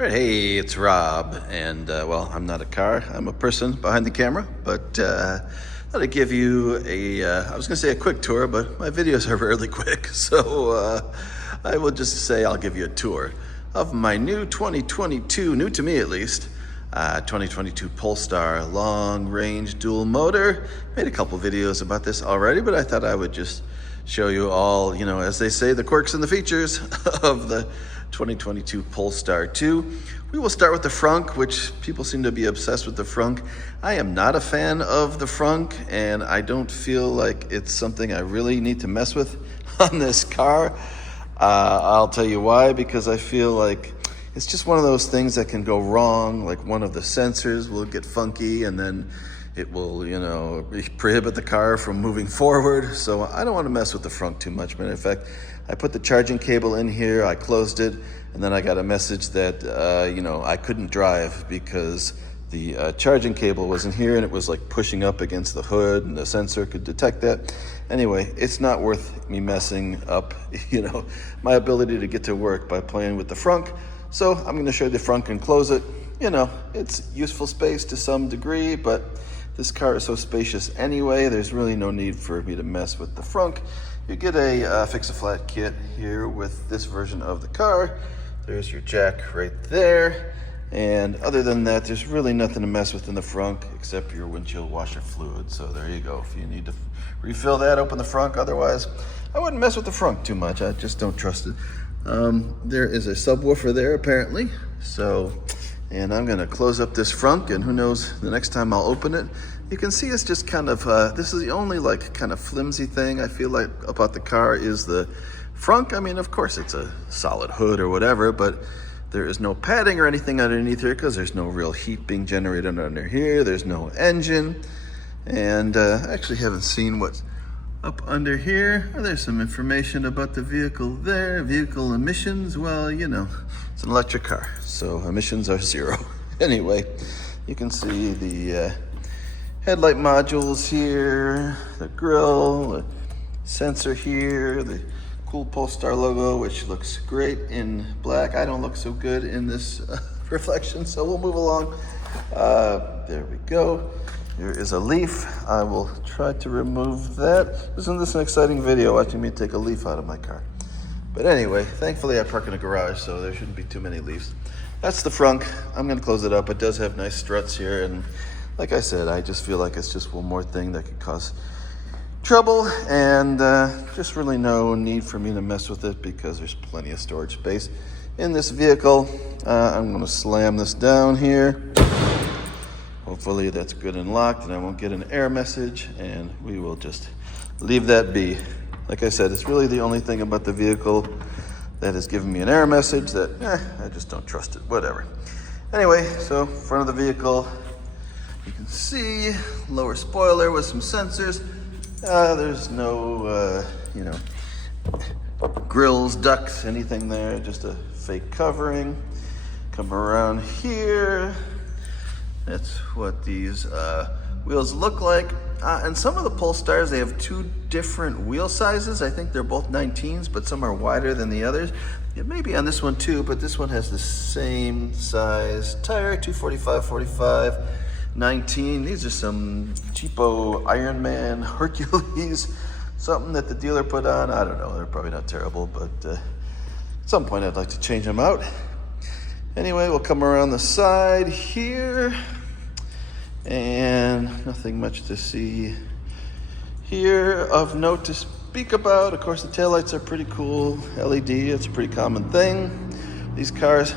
All right, hey, it's Rob, and well, I'm not a car, I'm a person behind the camera, but thought I'd give you I was gonna say a quick tour, but my videos are rarely quick, so I will just say I'll give you a tour of my new 2022, new to me at least, 2022 Polestar long-range dual motor. Made a couple videos about this already, but I thought I would just show you all, as they say, the quirks and the features of the 2022 Polestar 2. We will start with the frunk, which people seem to be obsessed with the frunk. I am not a fan of the frunk, and I don't feel like it's something I really need to mess with on this car. I'll tell you why, because I feel like it's just one of those things that can go wrong. Like one of the sensors will get funky, and then it will, prohibit the car from moving forward. So I don't want to mess with the frunk too much. But in fact, I put the charging cable in here, I closed it, and then I got a message that, I couldn't drive because the charging cable wasn't here, and it was like pushing up against the hood, and the sensor could detect that. Anyway, it's not worth me messing up, my ability to get to work by playing with the frunk. So I'm going to show you the frunk and close it. It's useful space to some degree, but this car is so spacious anyway, there's really no need for me to mess with the frunk. You get a fix-a-flat kit here with this version of the car. There's your jack right there. And other than that, there's really nothing to mess with in the frunk except your windshield washer fluid. So there you go. If you need to refill that, open the frunk. Otherwise, I wouldn't mess with the frunk too much. I just don't trust it. There is a subwoofer there apparently. And I'm gonna close up this frunk, and who knows, the next time I'll open it, you can see it's just kind of, this is the only kind of flimsy thing I feel like about the car is the frunk. I mean, of course it's a solid hood or whatever, but there is no padding or anything underneath here because there's no real heat being generated under here. There's no engine. And I actually haven't seen what's up under here. There's some information about the vehicle there. Vehicle emissions, well, it's an electric car, so emissions are 0. Anyway, you can see the headlight modules here, the grille, the sensor here, the cool Polestar logo, which looks great in black. I don't look so good in this reflection, so we'll move along. There we go. There is a leaf. I will try to remove that. Isn't this an exciting video, watching me take a leaf out of my car? But anyway, thankfully I park in a garage, so there shouldn't be too many leaves. That's the frunk. I'm gonna close it up. It does have nice struts here, and like I said, I just feel like it's just one more thing that could cause trouble, and just really no need for me to mess with it because there's plenty of storage space in this vehicle. I'm gonna slam this down here. Hopefully that's good and locked and I won't get an error message, and we will just leave that be. Like I said, it's really the only thing about the vehicle that has given me an error message that I just don't trust it, whatever. Anyway, so front of the vehicle, you can see lower spoiler with some sensors. There's no, grills, ducts, anything there, just a fake covering. Come around here. That's what these wheels look like. And some of the Polestars, they have 2 different wheel sizes. I think they're both 19s, but some are wider than the others. It may be on this one too, but this one has the same size tire, 245/45, 19. These are some cheapo Iron Man, Hercules, something that the dealer put on. I don't know, they're probably not terrible, but at some point I'd like to change them out. Anyway, we'll come around the side here, and nothing much to see here of note to speak about. Of course, the taillights are pretty cool. LED, it's a pretty common thing. These cars.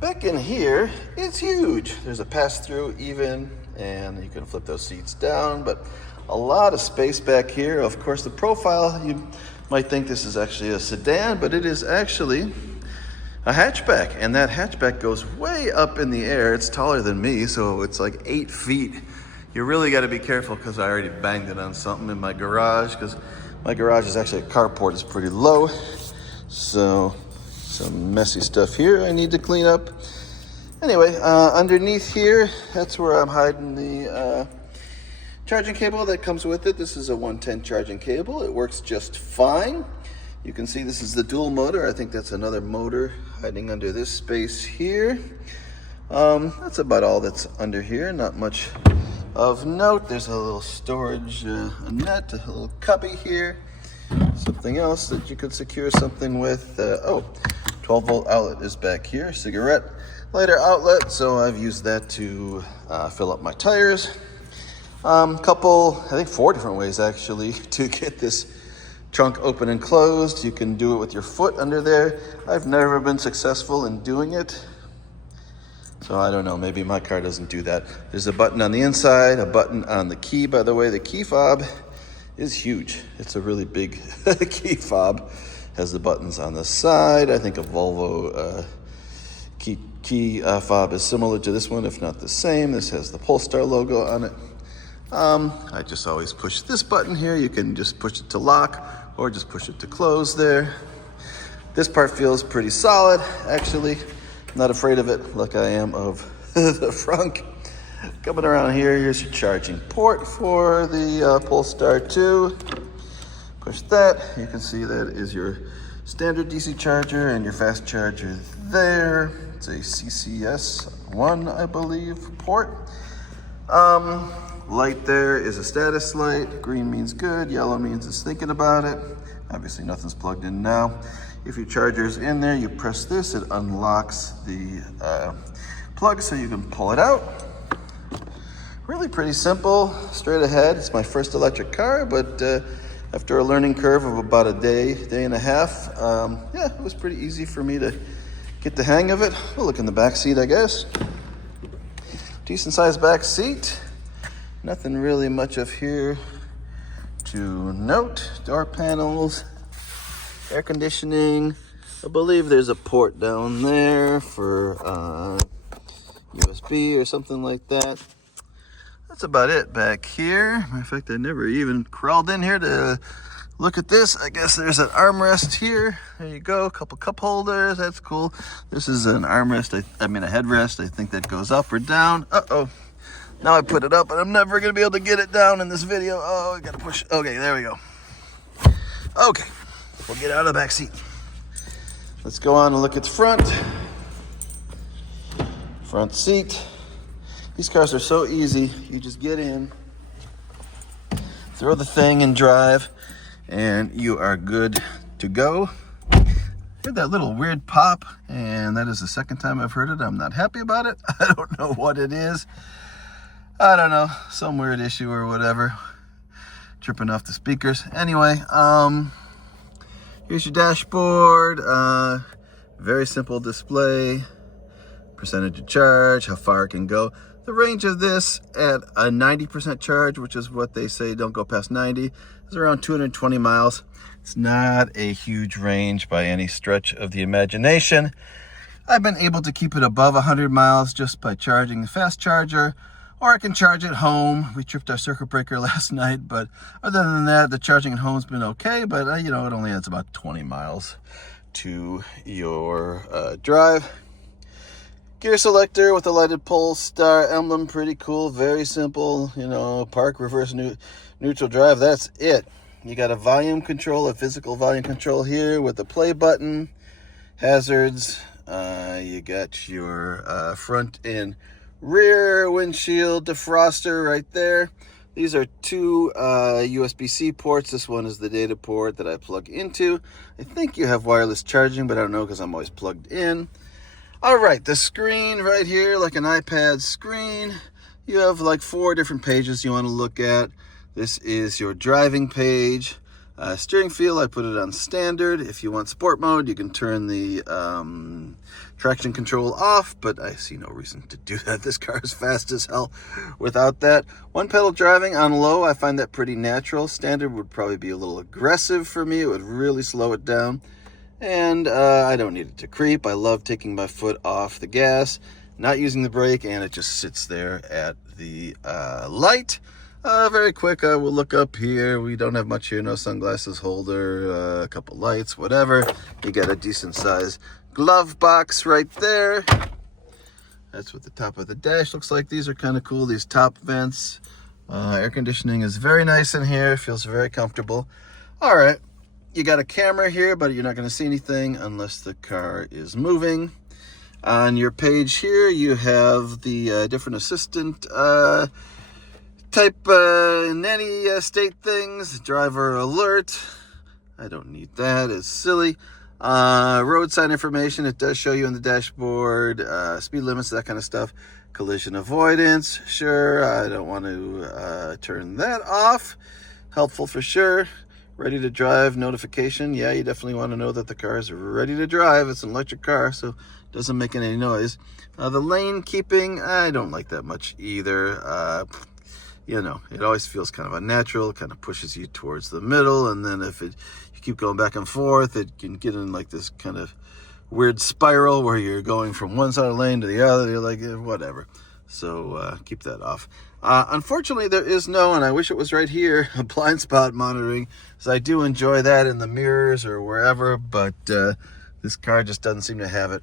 Back in here, it's huge. There's a pass-through even, and you can flip those seats down, but a lot of space back here. Of course, the profile, you might think this is actually a sedan, but it is actually a hatchback, and that hatchback goes way up in the air. It's taller than me, so it's like 8 feet. You really got to be careful because I already banged it on something in my garage, because my garage is actually a carport. It's pretty low, so some messy stuff here I need to clean up. Anyway, underneath here, that's where I'm hiding the charging cable that comes with it. This is a 110 charging cable. It works just fine. You can see this is the dual motor. I think that's another motor hiding under this space here. That's about all that's under here. Not much of note. There's a little storage net, a little cubby here. Something else that you could secure something with. 12-volt outlet is back here. Cigarette lighter outlet. So I've used that to fill up my tires. I think 4 different ways actually to get this trunk open and closed. You can do it with your foot under there. I've never been successful in doing it. So I don't know, maybe my car doesn't do that. There's a button on the inside, a button on the key. By the way, the key fob is huge. It's a really big key fob. Has the buttons on the side. I think a Volvo key fob is similar to this one, if not the same. This has the Polestar logo on it. I just always push this button here. You can just push it to lock or just push it to close there. This part feels pretty solid, actually. Not afraid of it like I am of the front. Coming around here, here's your charging port for the Polestar 2. Push that. You can see that is your standard DC charger and your fast charger there. It's a CCS1, I believe, port. Light there is a status light. Green means good, yellow means it's thinking about it. Obviously nothing's plugged in now. If your charger's in there, you press this, it unlocks the plug so you can pull it out. Really pretty simple, straight ahead. It's my first electric car, but after a learning curve of about a day and a half, it was pretty easy for me to get the hang of it. We'll look in the back seat, I guess. Decent sized back seat. Nothing really much of here to note. Door panels, air conditioning. I believe there's a port down there for USB or something like that. That's about it back here. Matter of fact, I never even crawled in here to look at this. I guess there's an armrest here. There you go, a couple cup holders. That's cool. This is an armrest, I mean a headrest. I think that goes up or down. Uh-oh. Now I put it up, but I'm never gonna be able to get it down in this video. Oh, I gotta push. Okay, there we go. Okay, we'll get out of the back seat. Let's go on and look at the front. Front seat. These cars are so easy. You just get in, throw the thing and drive, and you are good to go. Heard that little weird pop, and that is the second time I've heard it. I'm not happy about it. I don't know what it is. I don't know, some weird issue or whatever. Tripping off the speakers. Anyway, here's your dashboard. Very simple display. Percentage of charge, how far it can go. The range of this at a 90% charge, which is what they say, don't go past 90, is around 220 miles. It's not a huge range by any stretch of the imagination. I've been able to keep it above 100 miles just by charging the fast charger. Or I can charge at home. We tripped our circuit breaker last night, but other than that, the charging at home's been okay, but it only adds about 20 miles to your drive. Gear selector with a lighted Polestar emblem, pretty cool, very simple, park, reverse, neutral drive, that's it. You got a volume control, a physical volume control here with the play button, hazards, you got your front and rear windshield defroster right there. These are 2 USB-C ports. This one is the data port that I plug into. I think you have wireless charging, but I don't know because I'm always plugged in. All right, the screen right here, like an iPad screen. You have like 4 different pages you want to look at. This is your driving page. Steering feel, I put it on standard. If you want sport mode, you can turn the traction control off, but I see no reason to do that. This car is fast as hell without that. 1 pedal driving on low, I find that pretty natural. Standard would probably be a little aggressive for me. It would really slow it down. And I don't need it to creep. I love taking my foot off the gas, not using the brake, and it just sits there at the light. Very quick, we'll look up here. We don't have much here. No sunglasses holder, a couple lights, whatever. You got a decent size glove box right there. That's what the top of the dash looks like. These are kind of cool, these top vents. Air conditioning is very nice in here. Feels very comfortable. All right. you got a camera here, but you're not going to see anything unless the car is moving. On your page here, you have the different assistant type nanny state things. Driver alert. I don't need that. It's silly. Road sign information. It does show you on the dashboard. Speed limits, that kind of stuff. Collision avoidance. Sure, I don't want to turn that off. Helpful for sure. Ready to drive notification. Yeah, you definitely want to know that the car is ready to drive. It's an electric car, so it doesn't make any noise. The lane keeping, I don't like that much either. You know, it always feels kind of unnatural, kind of pushes you towards the middle, and then if you keep going back and forth, it can get in like this kind of weird spiral where you're going from one side of the lane to the other. You're like, whatever. So keep that off. Unfortunately, there is no, and I wish it was right here, blind spot monitoring, because I do enjoy that in the mirrors or wherever, but this car just doesn't seem to have it.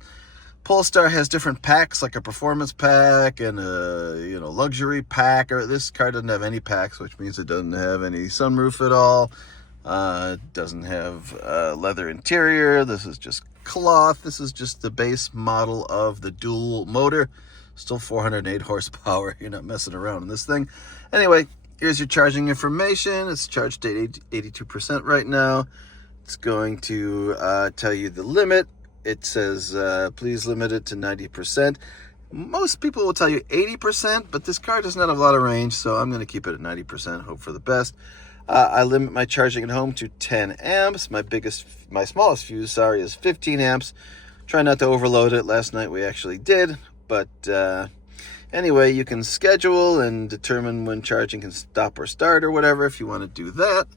Polestar has different packs, like a performance pack and a luxury pack. Or this car doesn't have any packs, which means it doesn't have any sunroof at all. It doesn't have leather interior. This is just cloth. This is just the base model of the dual motor. Still 408 horsepower. You're not messing around in this thing. Anyway, here's your charging information. It's charged at 82% right now. It's going to tell you the limit. It says, please limit it to 90%. Most people will tell you 80%, but this car does not have a lot of range, so I'm going to keep it at 90%, hope for the best. I limit my charging at home to 10 amps. My smallest fuse, is 15 amps. Try not to overload it. Last night we actually did, but anyway, you can schedule and determine when charging can stop or start or whatever if you want to do that.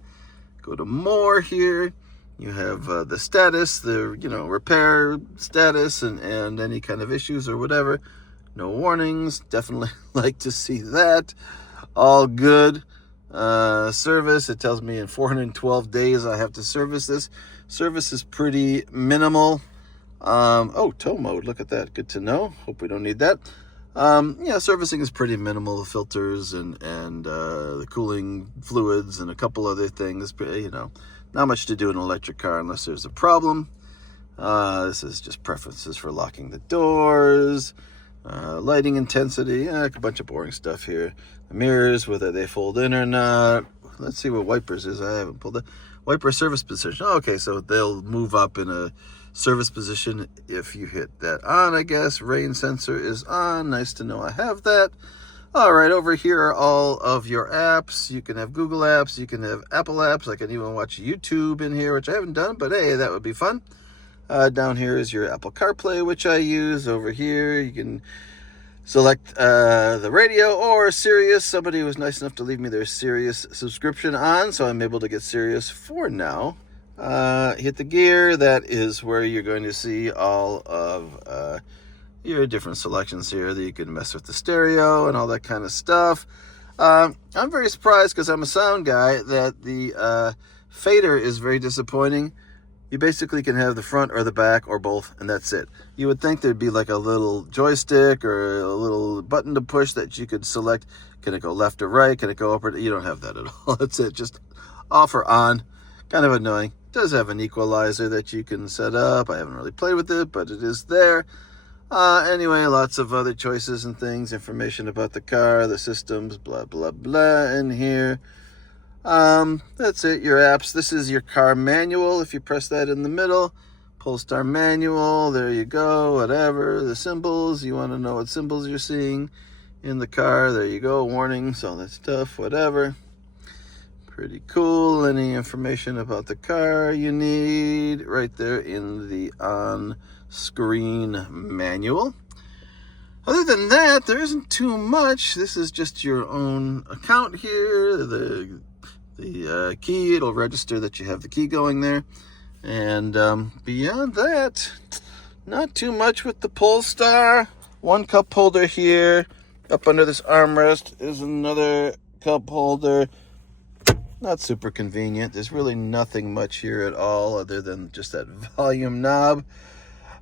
Go to more here. You have the status, the repair status, and any kind of issues or whatever. No warnings. Definitely like to see that. All good. Service. It tells me in 412 days I have to service this. Service is pretty minimal. Tow mode. Look at that. Good to know. Hope we don't need that. Servicing is pretty minimal. The filters and the cooling fluids and a couple other things. Not much to do in an electric car unless there's a problem. This is just preferences for locking the doors, lighting intensity, a bunch of boring stuff here. The mirrors, whether they fold in or not. Let's see what wipers is. I haven't pulled it. Wiper service position. Oh, okay, so they'll move up in a service position if you hit that on, I guess. Rain sensor is on. Nice to know I have that. All right, over here are all of your apps. You can have Google apps. You can have Apple apps. I can even watch YouTube in here, which I haven't done, but hey, that would be fun. Down here is your Apple CarPlay, which I use. Over here, you can select the radio or Sirius. Somebody was nice enough to leave me their Sirius subscription on, so I'm able to get Sirius for now. Hit the gear. That is where you're going to see all of your different selections here that you can mess with the stereo and all that kind of stuff. I'm very surprised because I'm a sound guy that the fader is very disappointing. You basically can have the front or the back or both, and that's it. You would think there'd be like a little joystick or a little button to push that you could select. Can it go left or right? Can it go up or down? You don't have that at all. That's it. Just off or on. Kind of annoying. It does have an equalizer that you can set up. I haven't really played with it, but it is there. Anyway, lots of other choices and things, information about the car, the systems, blah, blah, blah in here. That's it, your apps. This is your car manual. If you press that in the middle, Polestar manual, there you go, whatever. The symbols, you want to know what symbols you're seeing in the car, there you go, warnings, all that stuff, whatever. Pretty cool. Any information about the car you need right there in the on-screen manual. Other than that, there isn't too much. This is just your own account here. The key, it'll register that you have the key going there. And beyond that, not too much with the Polestar. One cup holder here. Up under this armrest is another cup holder. Not super convenient. There's really nothing much here at all other than just that volume knob.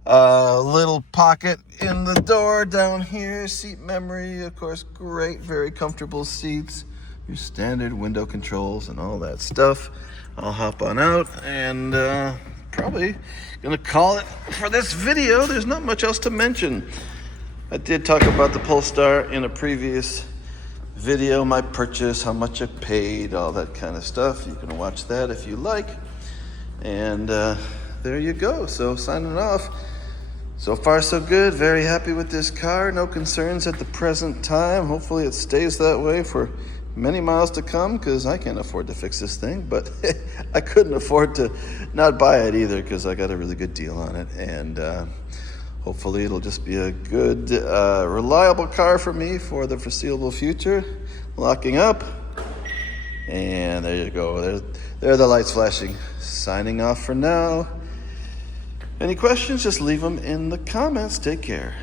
Little pocket in the door down here. Seat memory, of course, great. Very comfortable seats. Your standard window controls and all that stuff. I'll hop on out and probably gonna call it for this video. There's not much else to mention. I did talk about the Polestar in a previous video, my purchase, how much I paid, all that kind of stuff. You can watch that if you like. And there you go. So signing off. So far so good. Very happy with this car. No concerns at the present time. Hopefully it stays that way for many miles to come, because I can't afford to fix this thing. But I couldn't afford to not buy it either, because I got a really good deal on it. And hopefully it'll just be a good, reliable car for me for the foreseeable future. Locking up. And there you go. There are the lights flashing. Signing off for now. Any questions, just leave them in the comments. Take care.